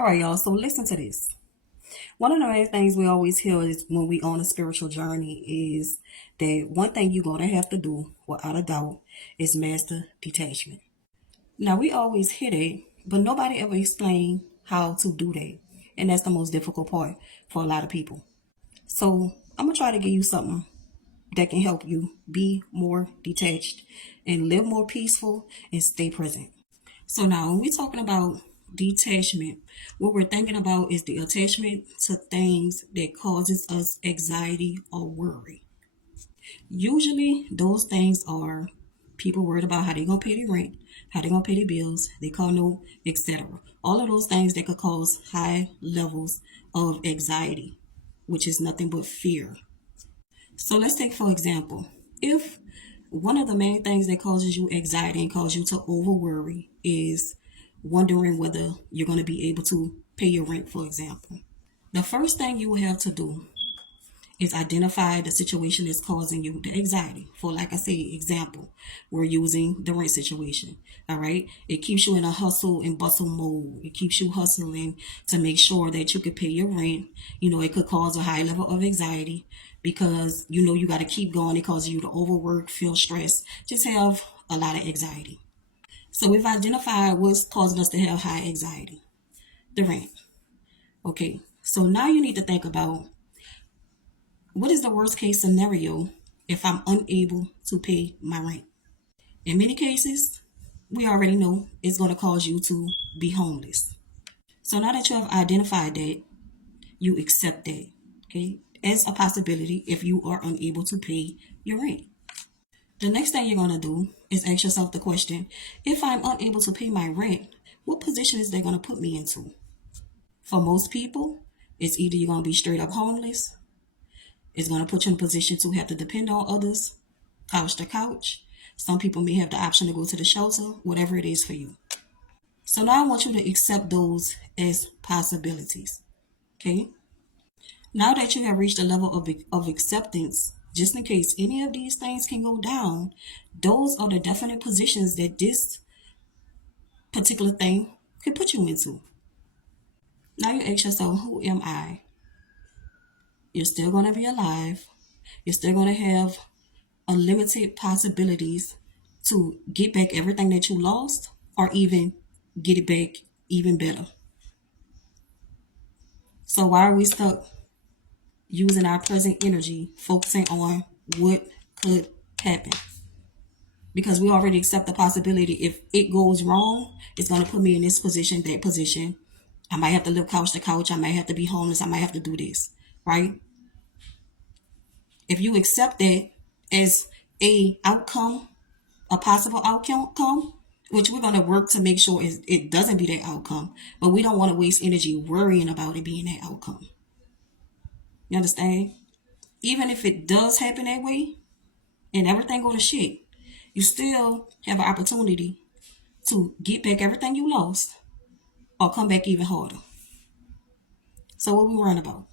All right, y'all. So listen to this. One of the main things we always hear is when we on a spiritual journey is that one thing you're gonna have to do, without a doubt, is master detachment. Now we always hear that, but nobody ever explain how to do that, and that's the most difficult part for a lot of people. So I'm gonna try to give you something that can help you be more detached and live more peaceful and stay present. So now when we're talking about detachment, what we're thinking about is the attachment to things that causes us anxiety or worry. Usually those things are people worried about how they gonna pay their rent, how they gonna pay their bills, they call no, etc. All of those things that could cause high levels of anxiety, which is nothing but fear. So let's take for example, if one of the main things that causes you anxiety and causes you to over worry is wondering whether you're going to be able to pay your rent, for example. The first thing you will have to do is identify the situation that's causing you the anxiety. For, like I say, example, we're using the rent situation. All right. It keeps you in a hustle and bustle mode. It keeps you hustling to make sure that you can pay your rent. It could cause a high level of anxiety because you got to keep going. It causes you to overwork, feel stressed, just have a lot of anxiety. So we've identified what's causing us to have high anxiety, the rent. Okay. So now you need to think about, what is the worst case scenario if I'm unable to pay my rent? In many cases, we already know it's going to cause you to be homeless. So now that you have identified that, you accept that, okay, as a possibility if you are unable to pay your rent. The next thing you're going to do is ask yourself the question, if I'm unable to pay my rent, what position is that going to put me into? For most people, it's either you're going to be straight up homeless, it's going to put you in a position to have to depend on others, couch to couch. Some people may have the option to go to the shelter, whatever it is for you. So now I want you to accept those as possibilities. Okay? Now that you have reached a level of acceptance, just in case any of these things can go down, those are the definite positions that this particular thing can put you into. Now you ask yourself, who am I? You're still going to be alive. You're still going to have unlimited possibilities to get back everything that you lost or even get it back even better. So why are we stuck using our present energy focusing on what could happen? Because we already accept the possibility if it goes wrong, it's going to put me in this position, that position. I might have to live couch to couch. I might have to be homeless. I might have to do this, right? If you accept that as a outcome, a possible outcome, which we're going to work to make sure it doesn't be that outcome, but we don't want to waste energy worrying about it being that outcome. You understand? Even if it does happen that way and everything go to shit, you still have an opportunity to get back everything you lost or come back even harder. So what we worrying about?